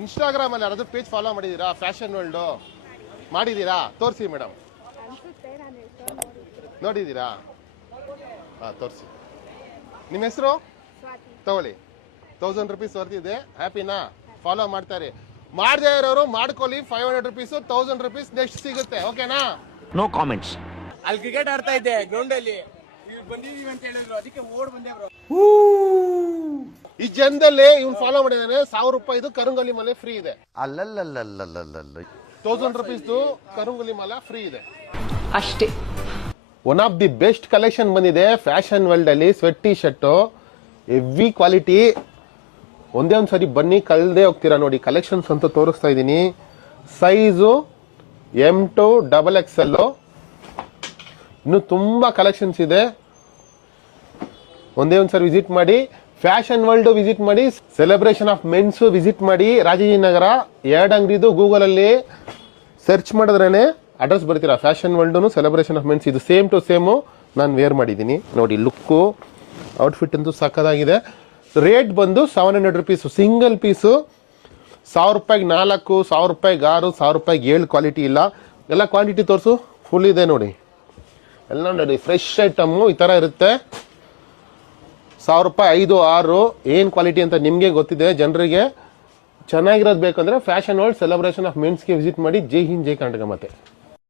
Instagram ಅಲ್ಲಿ ಯಾರಾದ್ರೂ page follow ಮಾಡಿದೀರಾ? ಫ್ಯಾಷನ್ ವರ್ಲ್ಡ್ ಮಾಡಿದೀರಾ? ತೋರಿಸಿ ಮೇಡಮ್. ನೋಡಿದೀರಾ? ತೋರಿಸಿ. ನಿಮ್ಮ ಹೆಸರು ತಗೊಳ್ಳಿ. 1000 ರೂಪೀಸ್ ವರ್ತಿದೆ. ಹ್ಯಾಪಿನಾ? ಫಾಲೋ ಮಾಡ್ತಾರೆ. ಮಾಡದೇ ಇರೋರು ಮಾಡ್ಕೊಳ್ಳಿ. 500 ರೂಪೀಸ್, 1000 ರೂಪೀಸ್ ನೆಕ್ಸ್ಟ್ ಸಿಗುತ್ತೆ. ಓಕೆನಾ? No comments. ಅಲ್ಲಿ ಕ್ರಿಕೆಟ್ ಆಡ್ತಾ ಇದ್ದೆ ಗ್ರೌಂಡ್ ಅಲ್ಲಿ, ಬಂದಿದೀವಿ ಅಂತ ಹೇಳಿದ್ರು, ಅದಕ್ಕೆ ಓಡ್ ಬಂದೆ ಬ್ರೋ. ಈ ಜನದಲ್ಲಿ ಇವ್ನು ಫಾಲೋ ಮಾಡಿದಾನೆ. 1000 ರೂಪಾಯಿದು ಕರುಂಗಲಿ ಮಲೆ ಫ್ರೀ ಇದೆ. ಅಲ್ಲಲ್ಲಲ್ಲಲ್ಲಲ್ಲ 1000 ರೂಪೀಸ್ದು ಕರುಂಗಲಿ ಮಲ ಫ್ರೀ ಇದೆ ಅಷ್ಟೇ. One of the best collection ಬಂದಿದೆ ಫ್ಯಾಷನ್ ವರ್ಲ್ಡ್ ಅಲ್ಲಿ. Sweat T shirt heavy quality. ಒಂದೇ ಒಂದ್ಸರಿ ಬನ್ನಿ, ಕಳ್ದೇ ಹೋಗ್ತೀರಾ. ನೋಡಿ ಕಲೆಕ್ಷನ್ಸ್ ಅಂತ ತೋರಿಸ್ತಾ ಇದ್ದೀನಿ. Size M2 XXL. ಇನ್ನು ತುಂಬಾ ಕಲೆಕ್ಷನ್ಸ್ ಇದೆ. ಒಂದೇ ಒಂದ್ಸರಿ ವಿಸಿಟ್ ಮಾಡಿ. ಫ್ಯಾಷನ್ ವರ್ಲ್ಡ್ ವಿಸಿಟ್ ಮಾಡಿ. ಸೆಲೆಬ್ರೇಷನ್ ಆಫ್ ಮೆನ್ಸ್ ವಿಸಿಟ್ ಮಾಡಿ. ರಾಜಾಜಿನಗರ 2 ಅಂಗಡಿದು ಗೂಗಲ್ ಅಲ್ಲಿ ಸರ್ಚ್ ಮಾಡಿದ್ರೇನೆ ಅಡ್ರೆಸ್ ಬರ್ತೀರಾ. Fashion world celebration of men's ಇದು ಸೇಮ್ ಟು ಸೇಮು ನಾನು ವೇರ್ ಮಾಡಿದ್ದೀನಿ. ನೋಡಿ ಲುಕ್ಕು, ಔಟ್ಫಿಟ್ ಅಂತೂ ಸಕ್ಕದಾಗಿದೆ. ರೇಟ್ ಬಂದು 700 ರೂಪೀಸು. ಸಿಂಗಲ್ ಪೀಸು 1000 ರೂಪಾಯಿಗೆ 4, 1000 ರೂಪಾಯಿಗೆ 6, 1000 ರೂಪಾಯಿಗೆ 7 ಕ್ವಾಲಿಟಿ ಇಲ್ಲ. ಎಲ್ಲ ಕ್ವಾಂಟಿಟಿ ತೋರಿಸು. ಫುಲ್ ಇದೆ ನೋಡಿ. ಎಲ್ಲ ನೋಡಿ ಫ್ರೆಶ್ ಐಟಮ್ಮು ಈ ಥರ ಇರುತ್ತೆ. 1000 ರೂಪಾಯಿ 5, 6 ಏನು ಕ್ವಾಲಿಟಿ ಅಂತ ನಿಮಗೆ ಗೊತ್ತಿದೆ. ಜನರಿಗೆ ಚೆನ್ನಾಗಿರೋದು ಬೇಕಂದ್ರೆ ಫ್ಯಾಷನ್ ವರ್ಲ್ಡ್ ಸೆಲೆಬ್ರೇಷನ್ ಆಫ್ ಮೆನ್ಸ್ಗೆ ವಿಸಿಟ್ ಮಾಡಿ. ಜೈ ಹಿಂದ್, ಜೈ ಕರ್ನಾಟಕ. ಮತ್ತೆ